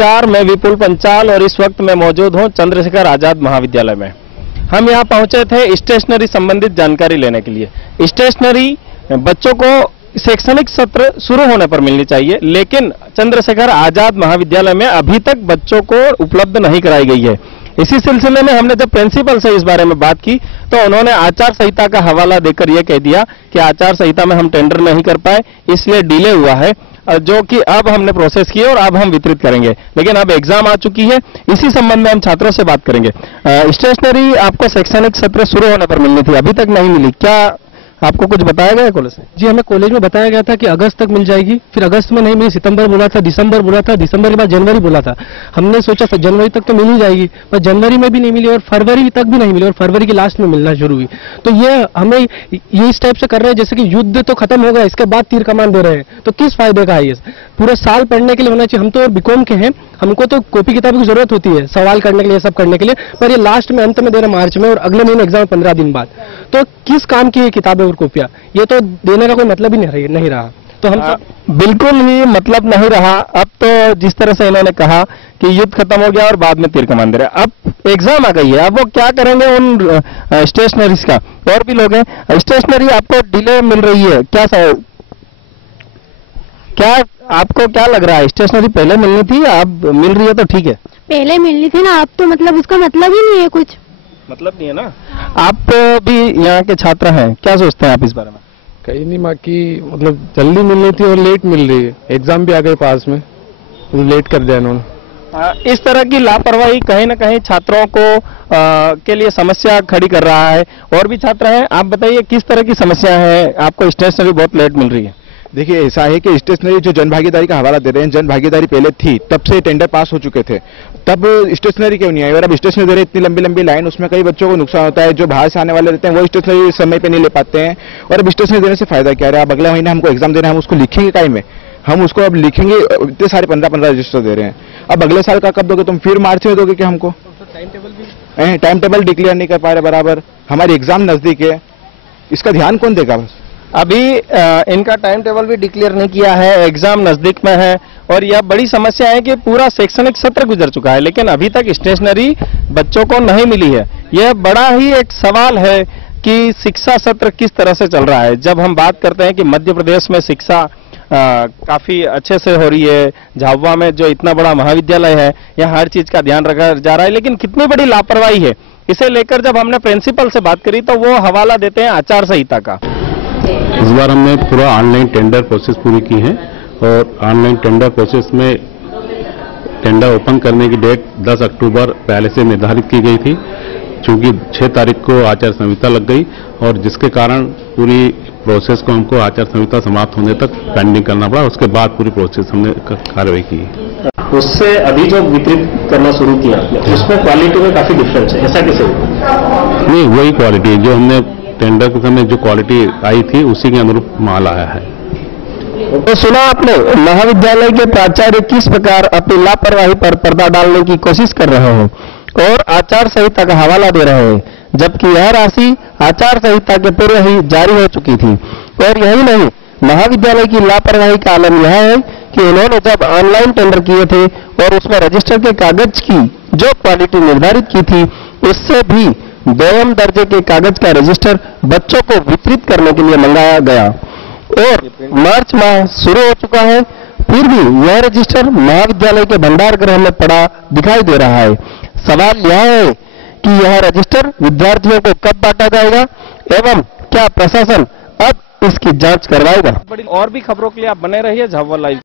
नमस्कार, मैं विपुल पंचाल और इस वक्त मैं मौजूद हूं चंद्रशेखर आजाद महाविद्यालय में। हम यहां पहुंचे थे स्टेशनरी संबंधित जानकारी लेने के लिए। स्टेशनरी बच्चों को शैक्षणिक सत्र शुरू होने पर मिलनी चाहिए, लेकिन चंद्रशेखर आजाद महाविद्यालय में अभी तक बच्चों को उपलब्ध नहीं कराई गई है। इसी सिलसिले में हमने जब प्रिंसिपल से इस बारे में बात की तो उन्होंने आचार संहिता का हवाला देकर यह कह दिया कि आचार संहिता में हम टेंडर नहीं कर पाए, इसलिए डिले हुआ है, जो कि अब हमने प्रोसेस किए और अब हम वितरित करेंगे। लेकिन अब एग्जाम आ चुकी है, इसी संबंध में हम छात्रों से बात करेंगे। स्टेशनरी आपको शैक्षणिक सत्र शुरू होने पर मिलनी थी, अभी तक नहीं मिली, क्या आपको कुछ बताया गया कॉलेज से? जी, हमें कॉलेज में बताया गया था कि अगस्त तक मिल जाएगी, फिर अगस्त में नहीं मिली, सितंबर बोला था, दिसंबर बोला था, दिसंबर के बाद जनवरी बोला था। हमने सोचा था जनवरी तक तो मिल ही जाएगी, पर जनवरी में भी नहीं मिली और फरवरी तक भी नहीं मिली और फरवरी की लास्ट में मिलना शुरू हुई। तो ये हमें ये इस टाइप से कर रहे हैं जैसे कि युद्ध तो खत्म हो गया, इसके बाद तीर कमान दे रहे हैं, तो किस फायदे का है ये? पूरा साल पढ़ने के लिए होना चाहिए। हम तो बीकॉम के हैं, हमको तो कॉपी किताब की जरूरत होती है सवाल करने के लिए, सब करने के लिए, पर ये लास्ट में अंत में दे रहे मार्च में और अगले महीने एग्जाम 15 दिन बाद। तो किस काम की ये किताबें और कॉपियां? ये तो देने का कोई मतलब ही नहीं रहा। तो हम बिल्कुल ही मतलब नहीं रहा। अब तो जिस तरह से इन्होंने कहा कि युद्ध खत्म हो गया और बाद में तीर कमान दे रहे, अब एग्जाम आ गई है, अब वो क्या करेंगे उन स्टेशनरीज का? और भी लोग हैं। स्टेशनरी आपको डिले मिल रही है, क्या आपको क्या लग रहा है? स्टेशनरी पहले मिलनी थी, अब मिल रही है तो ठीक है? पहले मिलनी थी ना, अब तो मतलब उसका मतलब ही नहीं है, कुछ मतलब नहीं है ना। आप भी यहाँ के छात्र हैं, क्या सोचते हैं आप इस बारे में? कहीं नहीं माँ की मतलब जल्दी मिलनी थी और लेट मिल रही है। एग्जाम भी आ गए पास में, लेट कर दिया इन्होंने। इस तरह की लापरवाही कहीं ना कहीं छात्रों को के लिए समस्या खड़ी कर रहा है। और भी छात्र हैं, आप बताइए किस तरह की समस्या है? आपको स्टेशनरी बहुत लेट मिल रही है। देखिए, ऐसा है कि स्टेशनरी जो जन भागीदारी का हवाला दे रहे हैं, जन भागीदारी पहले थी, तब से टेंडर पास हो चुके थे, तब स्टेशनरी क्यों नहीं आई? और अब स्टेशनरी दे रहे इतनी लंबी लंबी लाइन, उसमें कई बच्चों को नुकसान होता है। जो बाहर से आने वाले रहते हैं वो स्टेशनरी समय पे नहीं ले पाते हैं। और अब स्टेशनरी देने से फायदा क्या है? अब अगले महीने हमको एग्जाम देना है, हम उसको लिखेंगे टाइम में, हम उसको अब लिखेंगे, इतने सारे 15-15 रजिस्टर दे रहे हैं। अब अगले साल का कब दोगे तुम? फिर मार्च में दोगे क्या हमको? टाइम टेबल डिक्लेयर नहीं कर पा रहे बराबर, हमारी एग्जाम नजदीक है, इसका ध्यान कौन देगा? बस अभी इनका टाइम टेबल भी डिक्लेयर नहीं किया है, एग्जाम नजदीक में है और यह बड़ी समस्या है कि पूरा शैक्षणिक सत्र गुजर चुका है लेकिन अभी तक स्टेशनरी बच्चों को नहीं मिली है। यह बड़ा ही एक सवाल है कि शिक्षा सत्र किस तरह से चल रहा है। जब हम बात करते हैं कि मध्य प्रदेश में शिक्षा काफी अच्छे से हो रही है, झाबुआ में जो इतना बड़ा महाविद्यालय है, यहाँ हर चीज का ध्यान रखा जा रहा है, लेकिन कितनी बड़ी लापरवाही है, इसे लेकर जब हमने प्रिंसिपल से बात करी तो वो हवाला देते हैं आचार संहिता का। इस बार हमने पूरा ऑनलाइन टेंडर प्रोसेस पूरी की है और ऑनलाइन टेंडर प्रोसेस में टेंडर ओपन करने की डेट 10 अक्टूबर पहले से निर्धारित की गई थी। चूंकि 6 तारीख को आचार संहिता लग गई और जिसके कारण पूरी प्रोसेस को हमको आचार संहिता समाप्त होने तक पेंडिंग करना पड़ा। उसके बाद पूरी प्रोसेस हमने कार्रवाई की है। उससे अभी जो वितरित करना शुरू किया उसमें क्वालिटी में काफी डिफरेंस है, ऐसा कैसे? नहीं, वही क्वालिटी जो हमने टेंडर के समय जो क्वालिटी आई थी उसी के अनुरूप माल आया है। तो सुना आपने, महाविद्यालय के प्राचार्य किस प्रकार अपनी लापरवाही पर पर्दा डालने की कोशिश कर रहे हैं और आचार संहिता का हवाला दे रहे हैं, जबकि यह राशि आचार संहिता के पूर्व ही जारी हो चुकी थी। और यही नहीं, महाविद्यालय की लापरवाही का आलम यह है कि उन्होंने जब ऑनलाइन टेंडर किए थे और उसमें रजिस्टर के कागज की जो क्वालिटी निर्धारित की थी उससे भी दोयम दर्जे के कागज का रजिस्टर बच्चों को वितरित करने के लिए मंगाया गया और मार्च माह शुरू हो चुका है, फिर भी यह रजिस्टर महाविद्यालय के भंडार गृह में पड़ा दिखाई दे रहा है। सवाल यह है कि यह रजिस्टर विद्यार्थियों को कब बांटा जाएगा एवं क्या प्रशासन अब इसकी जांच करवाएगा? और भी खबरों के लिए आप बने रहिए झाबुआ लाइव।